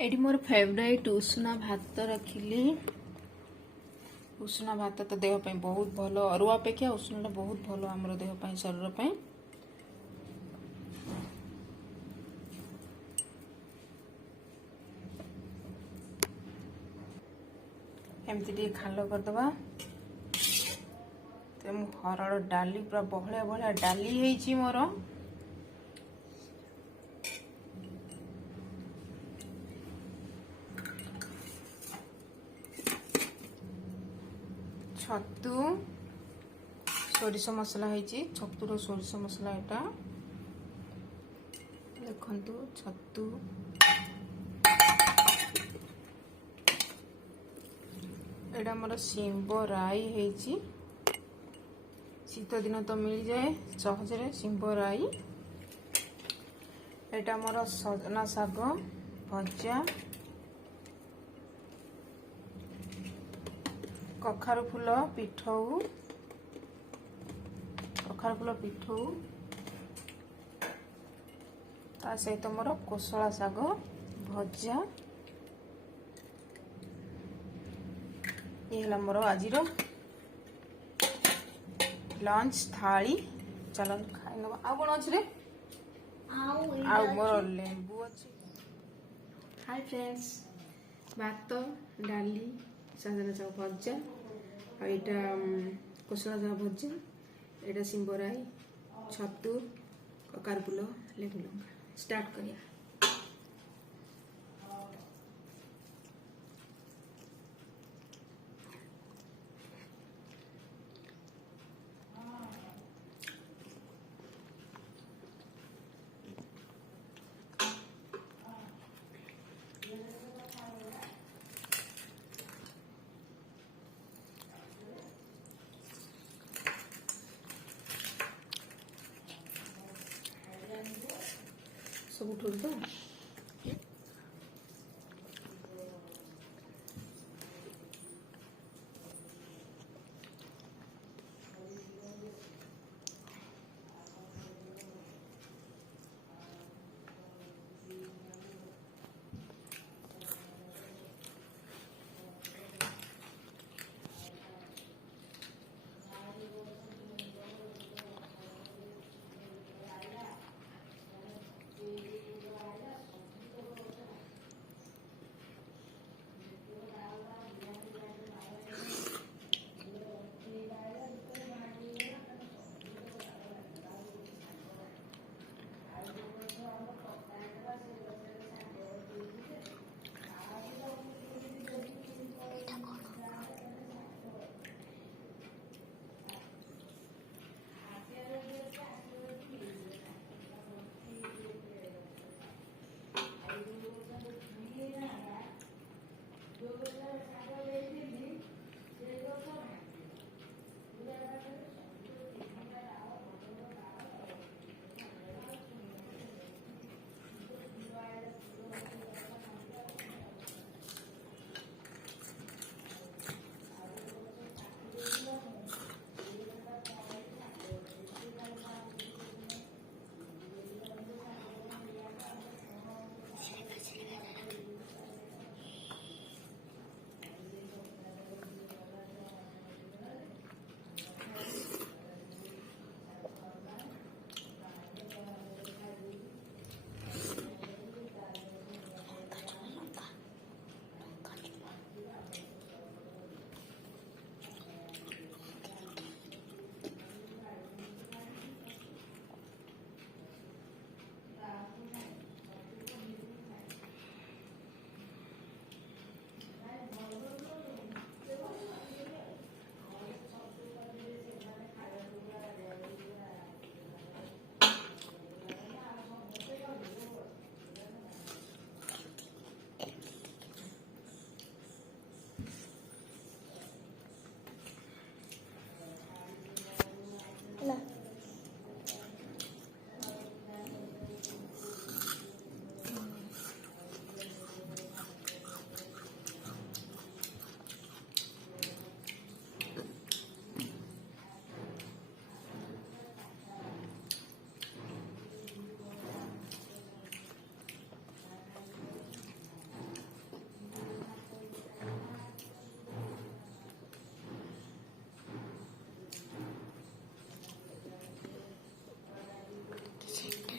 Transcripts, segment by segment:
Eighty मोर favourite उष्णा भात रखिली। उष्णा भात तो देह पे बहुत भल, अरुआ अपेक्षा उष्णा बहुत भल आमर देह पे, शरीर पे। एमती टे खाल करदे। तो हरड़ डाली पूरा बहलिया बहलिया डाली है मोर। छतु सोरिष मसला है, छतुर सोरिष मसला एटा देखंतु। छतु एटा मोर शिंब राई है। शीत दिन तो मिल जाए सहजरे शिंब राई। एटा मोर सजना शाग भजा, कखारु फूल पिठौ, कखारु फूल पिठौ ता सहित मोर कोसला शाग भजा। ये मोर आज लंच थाली। चलो खाई नवा। आ कौन अच्छे आ मोर लेंबू अच्छे। हाय फ्रेंड्स, भात डाली सजना शाग भजा, यहाँ कोसला शाग भजा, यहाँ शिंबराई, छतु, कखारु फूल, लेबू लंका। स्टार्ट करिया। सब उठो तो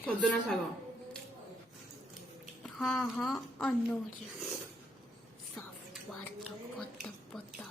ସଜନା ଶାଗ। हाँ अनुज पता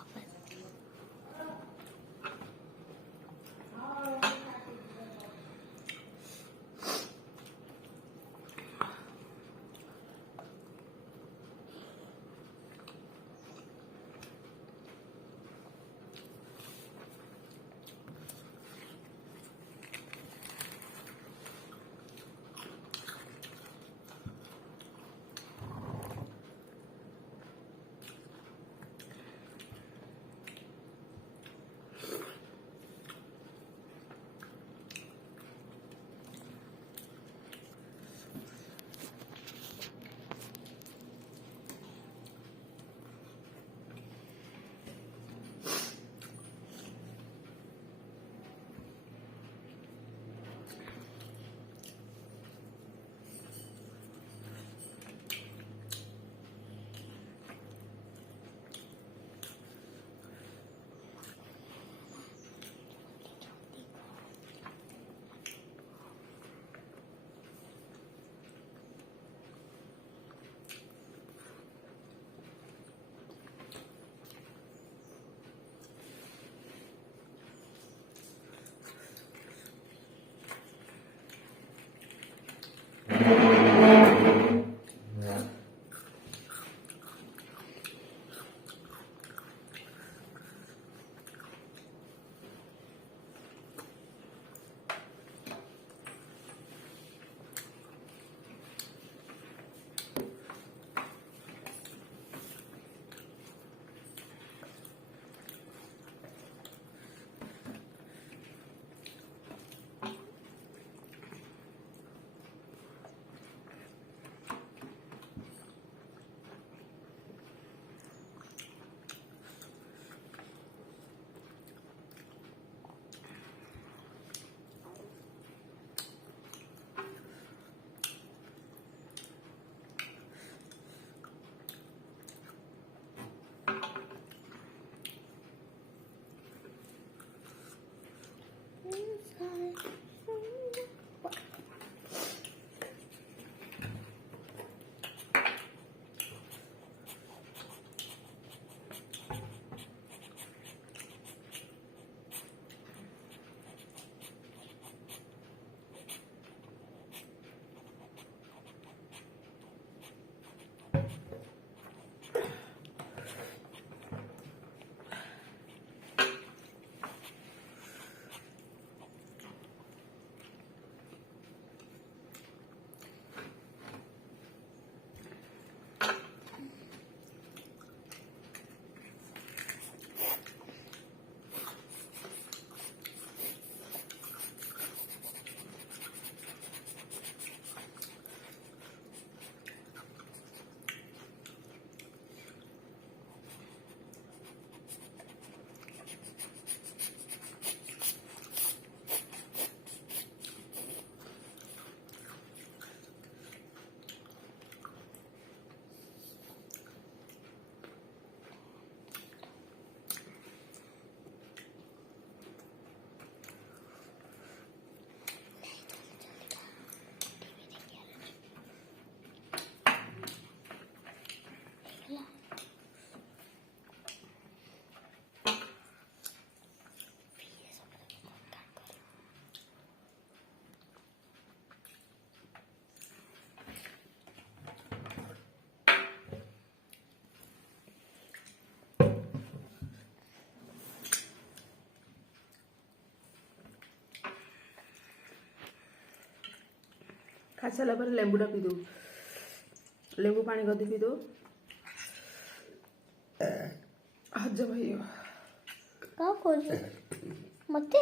ଖାଇ ସାରିଲା ପରେ ଲେମ୍ବୁଟା ପିଇ ଦେବୁ। ଲେମ୍ବୁ ପାଣି କରିଦେଇ ପିଇ ଦେବୁ, ହଜମ ହେଇଯିବ। क्या कर मत